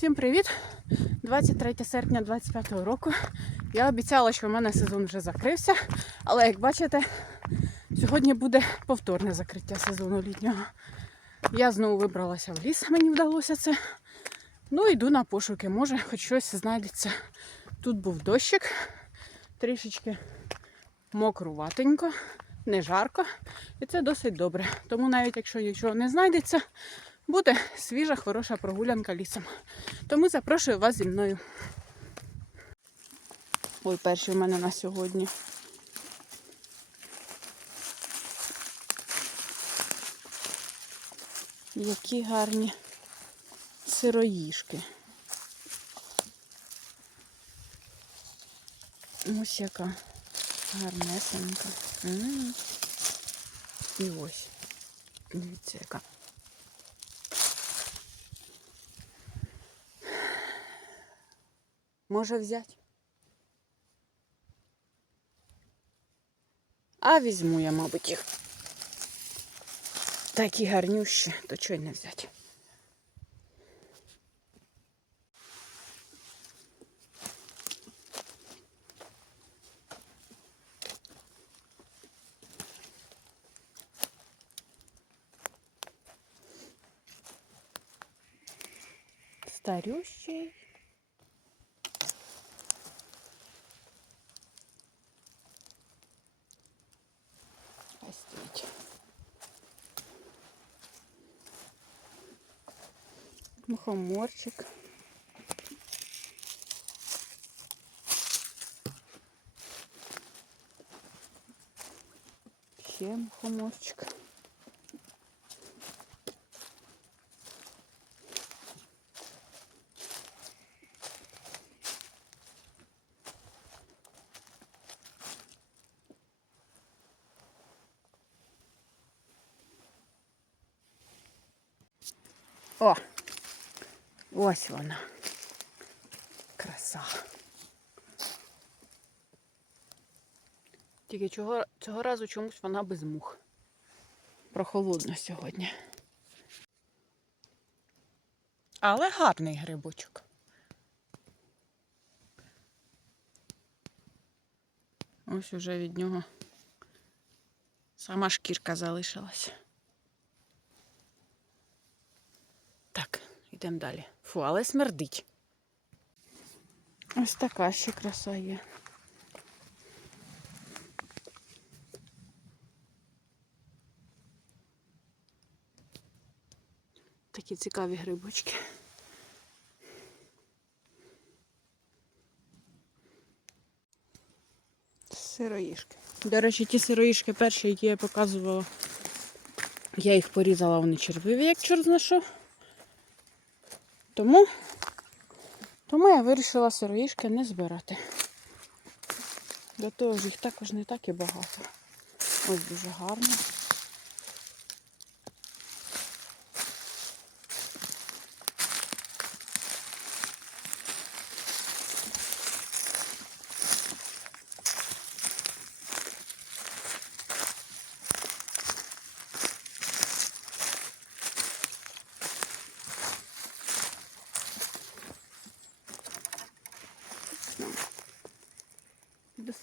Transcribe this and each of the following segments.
Всім привіт! 23 серпня 25 року. Я обіцяла, що в мене сезон вже закрився, але як бачите, сьогодні буде повторне закриття сезону літнього. Я знову вибралася в ліс, мені вдалося це. Ну, йду на пошуки, може, хоч щось знайдеться. Тут був дощик, трішечки мокруватенько, не жарко, і це досить добре. Тому навіть якщо нічого не знайдеться, буде свіжа, хороша прогулянка лісом. Тому запрошую вас зі мною. Ой, перші в мене на сьогодні. Які гарні сироїшки. Ось яка гарнесенька. І ось. Дивіться, яка. Може взяти? А візьму я, мабуть, їх. Такі гарнющі, то чого й не взяти. Старющий. Постійте. Мухоморчик. Ще мухоморчик. О! Ось вона. Краса. Тільки цього, цього разу чомусь вона без мух. Прохолодно сьогодні. Але гарний грибочок. Ось уже від нього сама шкірка залишилась. Так, йдемо далі. Фу, але смердить. Ось така ще краса є. Такі цікаві грибочки. Сироїшки. До речі, ті сироїшки перші, які я показувала, я їх порізала, вони червиві, як чорт зна що. Тому, тому я вирішила сироїшки не збирати. До того ж їх також не так і багато. Ось дуже гарно.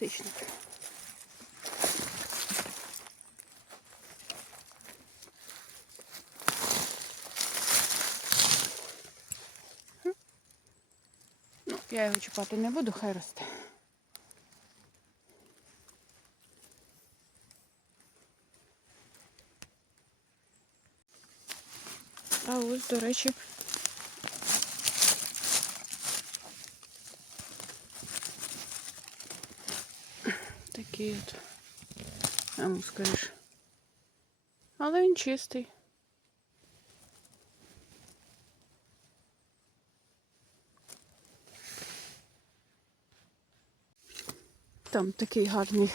Досичник. Ну, я його чіпати не буду, хай росте. А ось, до речі, такий от. А ну скажеш. Але він чистий. Там такий гарний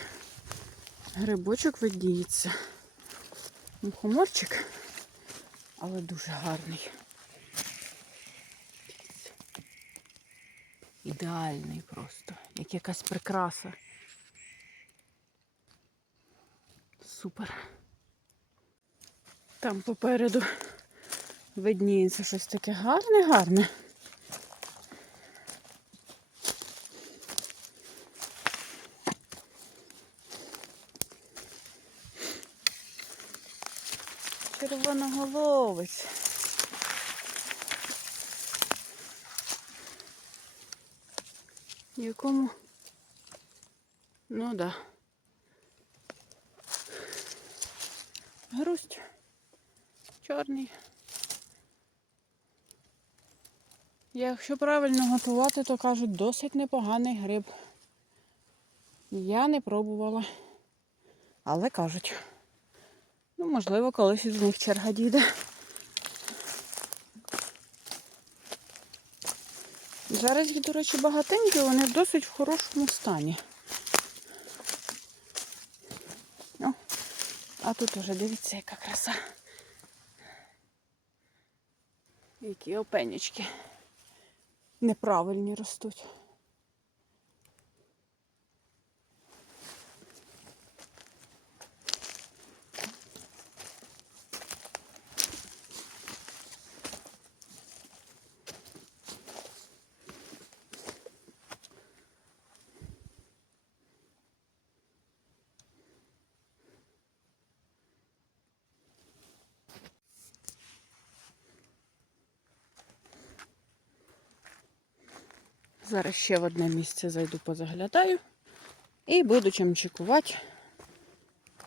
грибочок видніється. Мухоморчик, але дуже гарний. Ідеальний просто, як якась прикраса. супер. Там попереду видніється щось таке гарне-гарне. Червоноголовець. Якому? Ну так. Да. Грусть. Чорний. Якщо правильно готувати, то кажуть, досить непоганий гриб. Я не пробувала. Але кажуть. Ну, можливо, колись із них черга дійде. Зараз їх, до речі, багатенькі, вони досить в хорошому стані. А тут уже дивіться, яка краса. Які опенічки неправильні ростуть. Зараз ще в одне місце зайду, позаглядаю і буду чимчикувати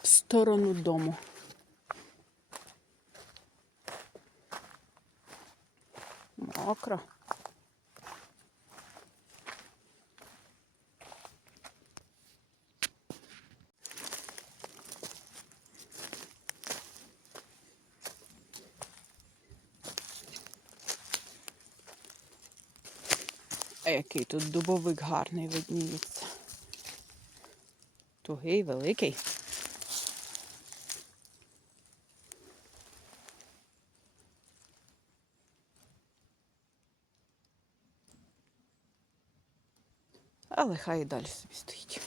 в сторону дому. А який тут дубовик гарний видніється. Тугий, великий. Але хай і далі собі стоїть.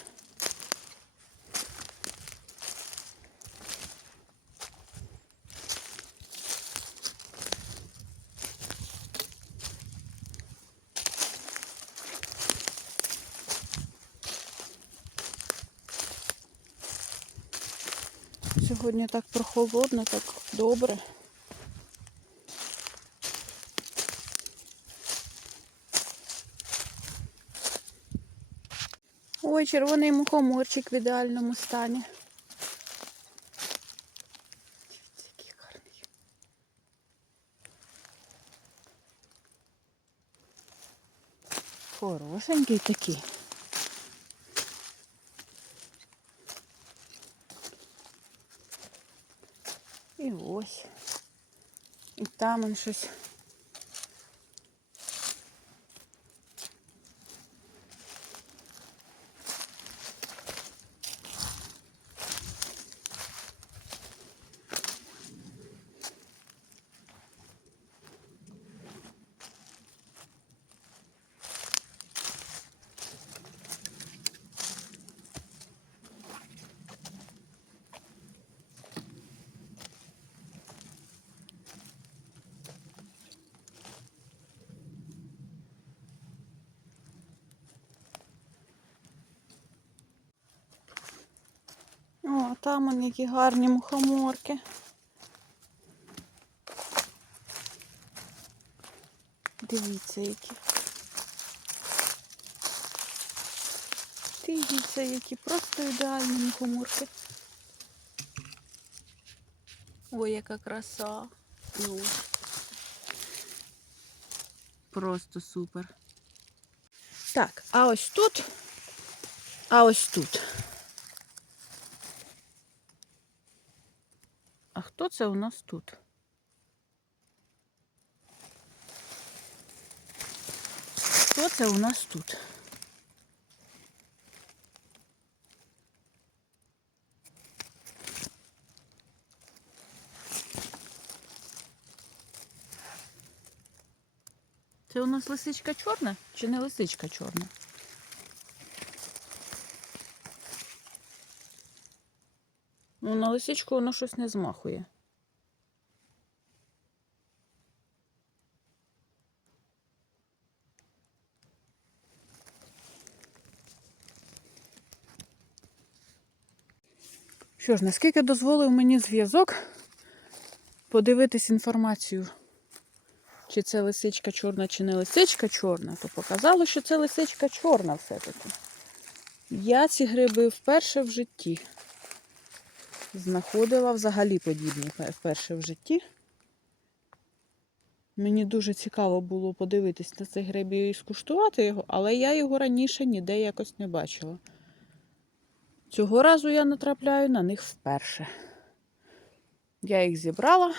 Сьогодні так прохолодно, так добре. Ой, червоний мухоморчик в ідеальному стані. Хорошенький такий. І ось. І там он щось. О, там он які гарні мухоморки. Дивіться, які. Дивіться, які просто ідеальні мухоморки. Ой, яка краса. Ну. Просто супер. Так, а ось тут, а ось тут. А хто це у нас тут? Хто це у нас тут? Це у нас лисичка чорна чи не лисичка чорна? Ну, на лисичку воно щось не змахує. Що ж, наскільки дозволив мені зв'язок, подивитись інформацію, чи це лисичка чорна, чи не лисичка чорна, то показало, що це лисичка чорна все-таки. Я ці гриби вперше в житті знаходила взагалі подібні вперше в житті. Мені дуже цікаво було подивитись на цей гриб і скуштувати його, але я його раніше ніде якось не бачила. Цього разу я натрапляю на них вперше. Я їх зібрала.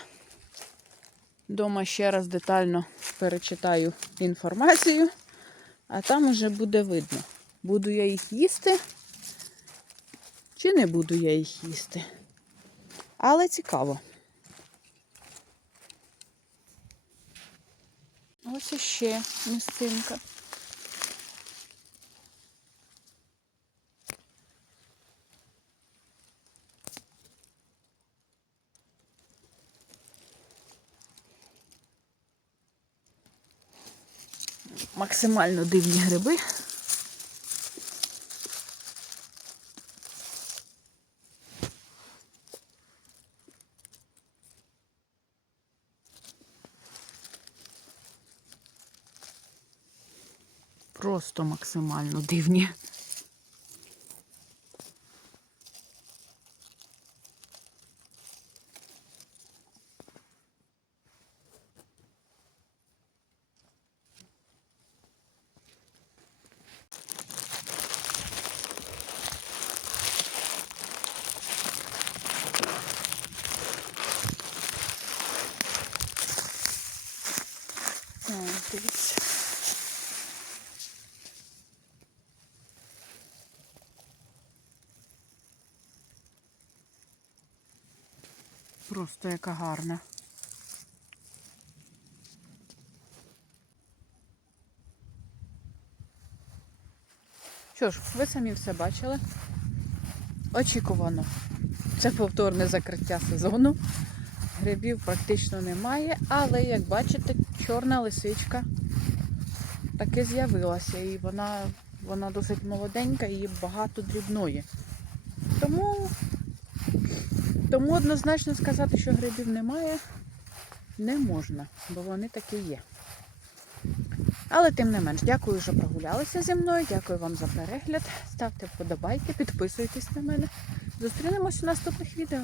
Дома ще раз детально перечитаю інформацію, а там уже буде видно, буду я їх їсти, чи не буду я їх їсти. Але цікаво. Ось іще місцинка. Максимально дивні гриби. Просто максимально дивні. О, дивіться. Просто яка гарна. Що ж, ви самі все бачили. Очікувано. Це повторне закриття сезону. Грибів практично немає, але, як бачите, чорна лисичка таки з'явилася. І вона, вона досить молоденька і багато дрібної. Тому тому однозначно сказати, що грибів немає, не можна, бо вони такі є. Але тим не менш, дякую, що прогулялися зі мною. Дякую вам за перегляд. Ставте вподобайки, підписуйтесь на мене. Зустрінемось у наступних відео.